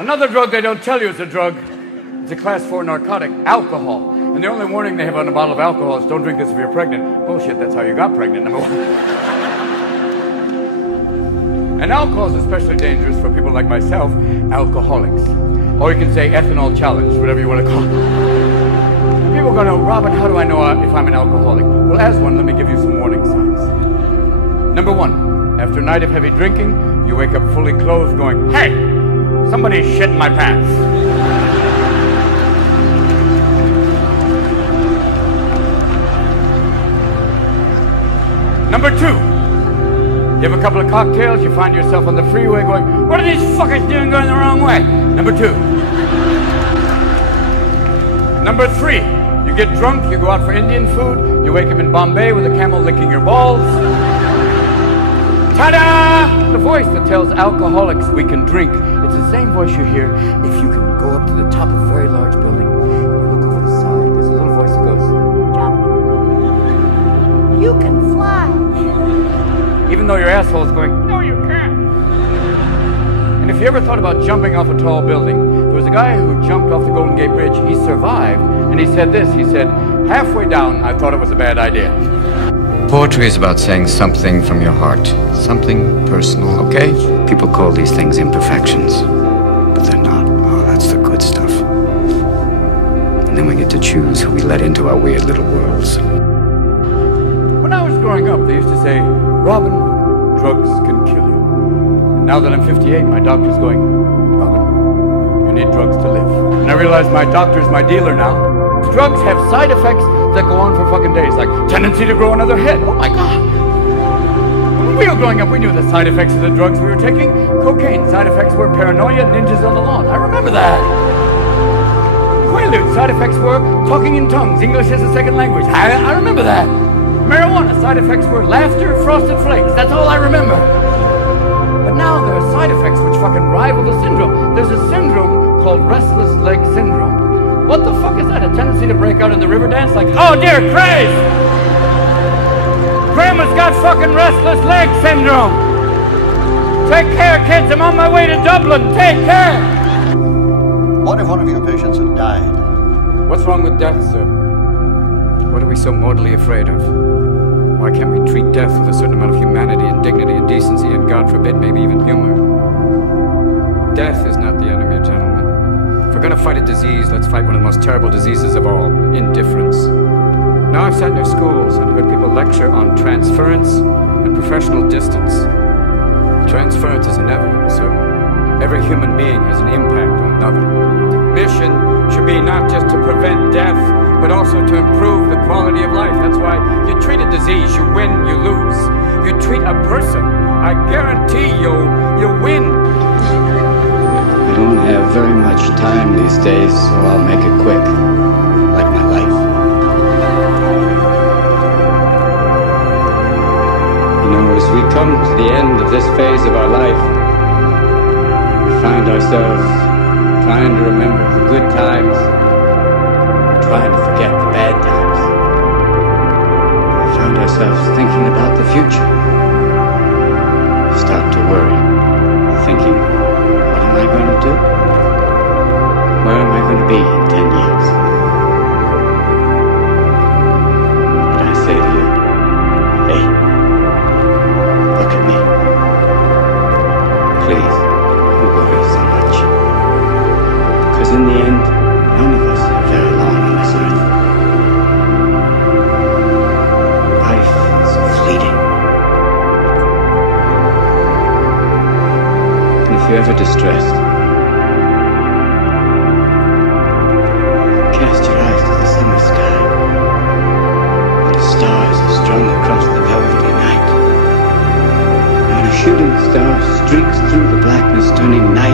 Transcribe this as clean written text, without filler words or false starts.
Another drug they don't tell you is a drug. It's a class 4 narcotic, alcohol. And the only warning they have on a bottle of alcohol is don't drink this if you're pregnant. Bullshit, that's how you got pregnant, number one. And alcohol is especially dangerous for people like myself, alcoholics. Or you can say ethanol challenge, whatever you want to call it. People go, Robin, how do I know if I'm an alcoholic? Well, as one, let me give you some warning signs. Number one, after a night of heavy drinking, you wake up fully clothed going, hey, somebody shit in my pants. Number two, you have a couple of cocktails, you find yourself on the freeway going, what are these fuckers doing going the wrong way? Number two. Number three, you get drunk, you go out for Indian food, you wake up in Bombay with a camel licking your balls. Ta-da! The voice that tells alcoholics we can drink. It's the same voice you hear if you can go up to the top of a very large building and you look over the side. There's a little voice that goes, jump. You can fly. Even though your asshole is going, no, you can't. And if you ever thought about jumping off a tall building, there was a guy who jumped off the Golden Gate Bridge. He survived, and he said this. He said, halfway down, I thought it was a bad idea. Poetry is about saying something from your heart, something personal, okay? People call these things imperfections, but they're not. Oh, that's the good stuff. And then we get to choose who we let into our weird little worlds. When I was growing up, they used to say, Robin, drugs can kill you. And now that I'm 58, my doctor's going, Robin, you need drugs to live. And I realize my doctor's my dealer now. Drugs have side effects that go on for fucking days, like tendency to grow another head. Oh my God. When we were growing up, we knew the side effects of the drugs we were taking. Cocaine, side effects were paranoia, ninjas on the lawn. I remember that. Quaalude, side effects were talking in tongues, English as a second language. I remember that. Marijuana, side effects were laughter, frosted flakes. That's all I remember. But now there are side effects which fucking rival the syndrome. There's a syndrome called restless leg syndrome. What the fuck is that? A tendency to break out in the river dance? Like, oh dear Christ! Grandma's got fucking restless leg syndrome! Take care, kids! I'm on my way to Dublin! Take care! What if one of your patients had died? What's wrong with death, sir? What are we so mortally afraid of? Why can't we treat death with a certain amount of humanity and dignity and decency and, God forbid, maybe even humor? Death is not the enemy, gentlemen. If we're gonna fight a disease, let's fight one of the most terrible diseases of all, indifference. Now I've sat in their schools and heard people lecture on transference and professional distance. Transference is inevitable, sir. Every human being has an impact on another. Mission should be not just to prevent death, but also to improve the quality of life. That's why you treat a disease, you win, you lose. You treat a person, I guarantee you'll win. I don't have very much time these days, so I'll make it quick, like my life. You know, as we come to the end of this phase of our life, we find ourselves trying to remember the good times, trying to forget the bad times. We find ourselves thinking about the future. We start to worry, thinking, what am I going to do? Where am I going to be in 10 years? But I say to you, hey, look at me. Please, don't worry so much. Because in the end, none of us are very long on this earth. Life is fleeting. And if you're ever distressed, cast your eyes to the summer sky, where the stars are strung across the velvety night. And when a shooting star streaks through the blackness, turning night